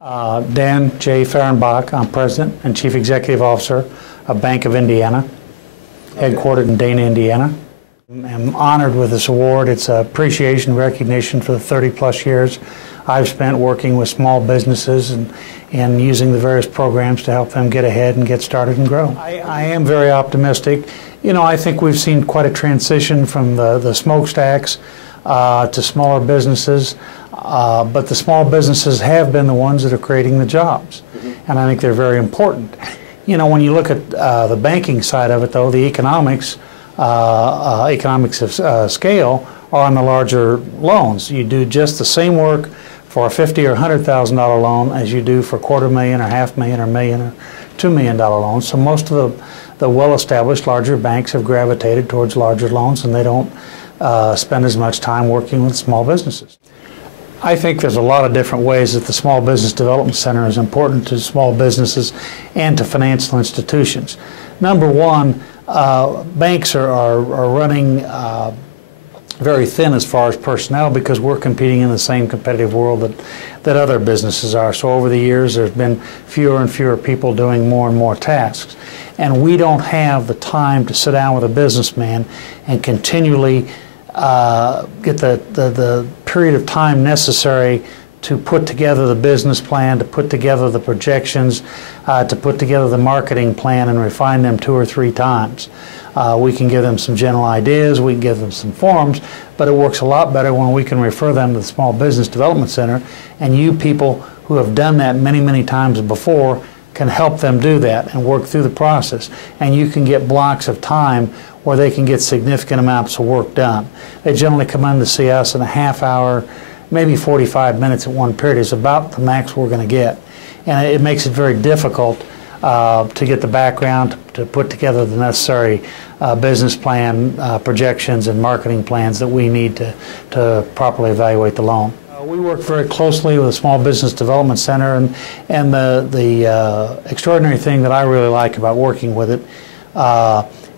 Dan J. Fehrenbach. I'm President and Chief Executive Officer of Bank of Indiana, headquartered in Dana, Indiana. I'm honored with this award. It's an appreciation recognition for the 30-plus years I've spent working with small businesses and using the various programs to help them get ahead and get started and grow. I am very optimistic. You know, I think we've seen quite a transition from the smokestacks to smaller businesses, but the small businesses have been the ones that are creating the jobs, and I think they're very important. You know, when you look at the banking side of it, though, the economics of scale are on the larger loans. You do just the same work for a $50,000 or $100,000 loan as you do for $250,000 or $500,000 or $1 million or $2 million loans. So most of the well-established larger banks have gravitated towards larger loans, and they don't spend as much time working with small businesses. I think there's a lot of different ways that the Small Business Development Center is important to small businesses and to financial institutions. Number one, banks are running very thin as far as personnel because we're competing in the same competitive world that other businesses are. So over the years, there's been fewer and fewer people doing more and more tasks. And we don't have the time to sit down with a businessman and continually get the period of time necessary to put together the business plan, to put together the projections, to put together the marketing plan and refine them 2 or 3 times. We can give them some general ideas, we can give them some forms, but it works a lot better when we can refer them to the Small Business Development Center, and you people who have done that many, many times before can help them do that and work through the process. And you can get blocks of time where they can get significant amounts of work done. They generally come in to see us in a half hour, maybe 45 minutes at one period is about the max we're going to get. And it makes it very difficult to get the background, to put together the necessary business plan, projections, and marketing plans that we need to properly evaluate the loan. We work very closely with the Small Business Development Center, and the extraordinary thing that I really like about working with it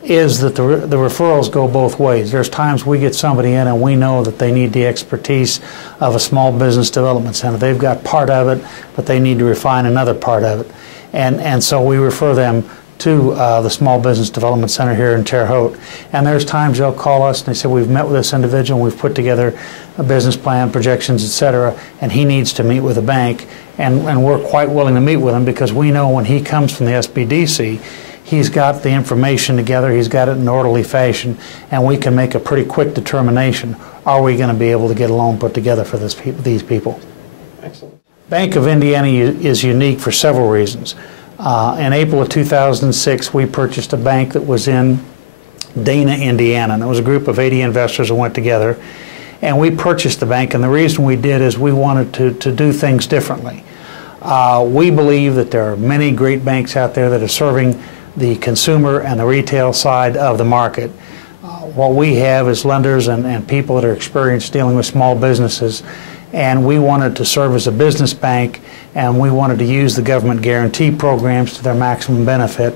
is that the referrals go both ways. There's times we get somebody in and we know that they need the expertise of a Small Business Development Center. They've got part of it, but they need to refine another part of it. And so we refer them to the Small Business Development Center here in Terre Haute. And there's times they'll call us and they say, we've met with this individual, we've put together a business plan, projections, etc., and he needs to meet with a bank. And we're quite willing to meet with him because we know when he comes from the SBDC, he's got the information together, he's got it in an orderly fashion, and we can make a pretty quick determination. Are we going to be able to get a loan put together for these people? Excellent. Bank of Indiana is unique for several reasons. In April of 2006, we purchased a bank that was in Dana, Indiana, and it was a group of 80 investors that went together, and we purchased the bank, and the reason we did is we wanted to do things differently. We believe that there are many great banks out there that are serving the consumer and the retail side of the market. What we have is lenders and people that are experienced dealing with small businesses, and we wanted to serve as a business bank, and we wanted to use the government guarantee programs to their maximum benefit,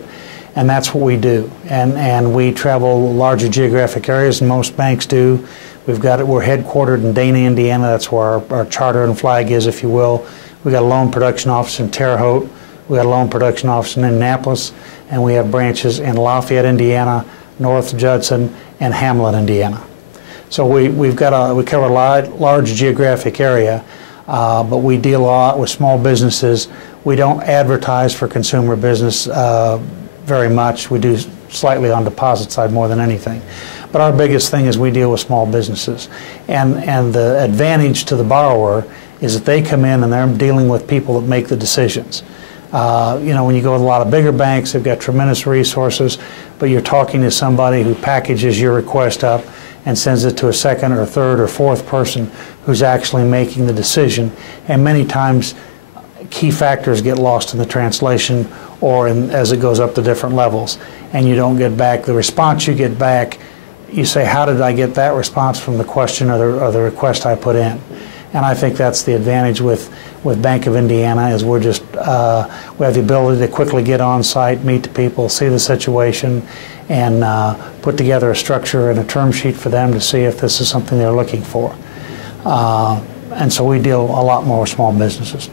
and that's what we do. And we travel larger geographic areas than most banks do. We're headquartered in Dana, Indiana. That's where our charter and flag is, if you will. We got a loan production office in Terre Haute. We got a loan production office in Indianapolis, and we have branches in Lafayette, Indiana, North Judson, and Hamlet, Indiana. So we cover a large geographic area, but we deal a lot with small businesses. We don't advertise for consumer business very much. We do slightly on deposit side more than anything. But our biggest thing is we deal with small businesses. And the advantage to the borrower is that they come in and they're dealing with people that make the decisions. You know, when you go with a lot of bigger banks, they've got tremendous resources, but you're talking to somebody who packages your request up and sends it to a second or third or fourth person who's actually making the decision. And many times key factors get lost in the translation or as it goes up to different levels, and you don't get back the response you get back. You say, how did I get that response from the question or the request I put in? And I think that's the advantage with Bank of Indiana is we have the ability to quickly get on site, meet the people, see the situation, and put together a structure and a term sheet for them to see if this is something they're looking for. And so we deal a lot more with small businesses.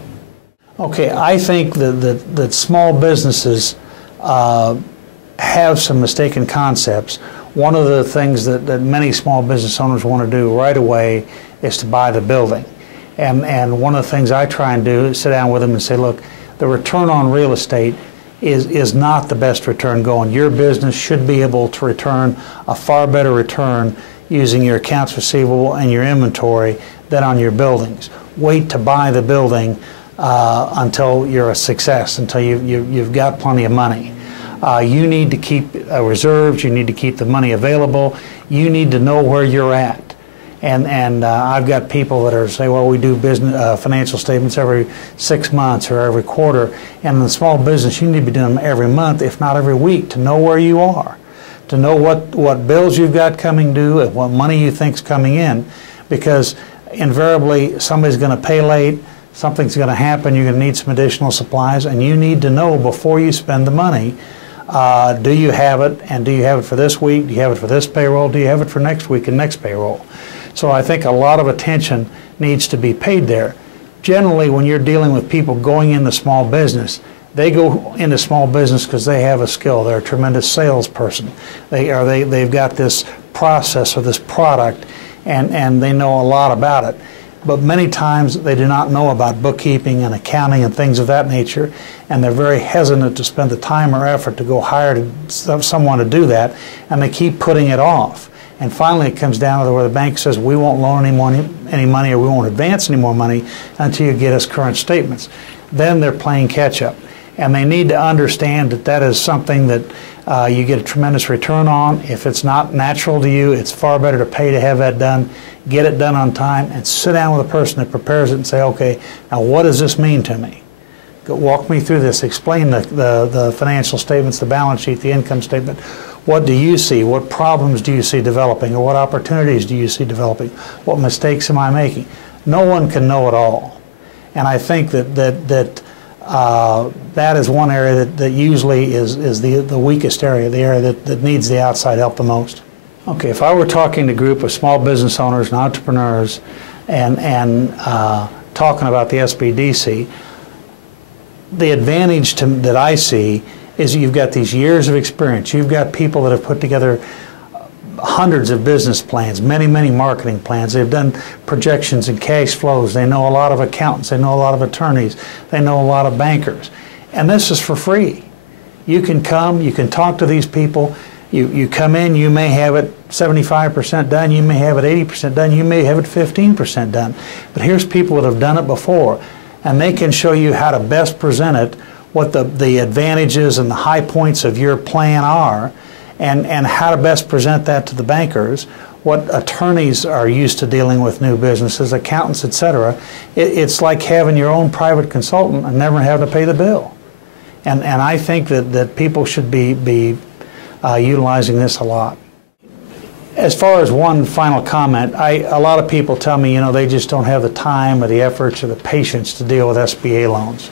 Okay, I think that small businesses have some mistaken concepts. One of the things that many small business owners want to do right away is to buy the building. And one of the things I try and do is sit down with them and say, look, the return on real estate is not the best return going. Your business should be able to return a far better return using your accounts receivable and your inventory than on your buildings. Wait to buy the building until you're a success, until you've got plenty of money. You need to keep reserves, you need to keep the money available, you need to know where you're at. And I've got people that are say, well, we do business financial statements every 6 months or every quarter. And in the small business, you need to be doing them every month, if not every week, to know where you are, to know what bills you've got coming due and what money you think's coming in. Because invariably, somebody's going to pay late, something's going to happen, you're going to need some additional supplies, and you need to know before you spend the money, do you have it, and do you have it for this week, do you have it for this payroll, do you have it for next week and next payroll? So I think a lot of attention needs to be paid there. Generally, when you're dealing with people going into small business, they go into small business because they have a skill. They're a tremendous salesperson. They've got this process or this product, and they know a lot about it. But many times they do not know about bookkeeping and accounting and things of that nature, and they're very hesitant to spend the time or effort to go hire someone to do that, and they keep putting it off. And finally it comes down to where the bank says, we won't loan any money or we won't advance any more money until you get us current statements. Then they're playing catch up. And they need to understand that that is something that you get a tremendous return on. If it's not natural to you, it's far better to pay to have that done, get it done on time, and sit down with a person that prepares it and say, okay, now what does this mean to me? Walk me through this. Explain the financial statements, the balance sheet, the income statement. What do you see? What problems do you see developing? Or what opportunities do you see developing? What mistakes am I making? No one can know it all. And I think that is one area that usually is the weakest area, the area that needs the outside help the most. Okay, if I were talking to a group of small business owners and entrepreneurs and talking about the SBDC, the advantage that I see is you've got these years of experience. You've got people that have put together hundreds of business plans, many marketing plans. They've done projections and cash flows. They know a lot of accountants. They know a lot of attorneys. They know a lot of bankers. And this is for free. You can come, you can talk to these people. You come in, you may have it 75% done, you may have it 80% done, you may have it 15% done. But here's people that have done it before, and they can show you how to best present it, what the advantages and the high points of your plan are, and how to best present that to the bankers, what attorneys are used to dealing with new businesses, accountants, etc. It's like having your own private consultant and never having to pay the bill. And I think that people should be utilizing this a lot. As far as one final comment, a lot of people tell me, they just don't have the time or the efforts or the patience to deal with SBA loans.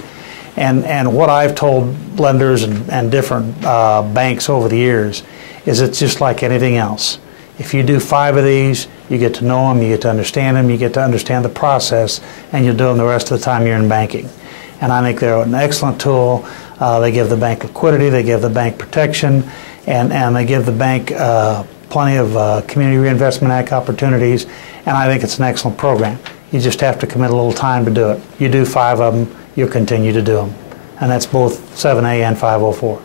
And what I've told lenders and different banks over the years is it's just like anything else. If you do 5 of these, you get to know them, you get to understand them, you get to understand the process, and you'll do them the rest of the time you're in banking. And I think they're an excellent tool. They give the bank liquidity, they give the bank protection, and they give the bank plenty of Community Reinvestment Act opportunities, and I think it's an excellent program. You just have to commit a little time to do it. You do 5 of them, you'll continue to do them. And that's both 7A and 504.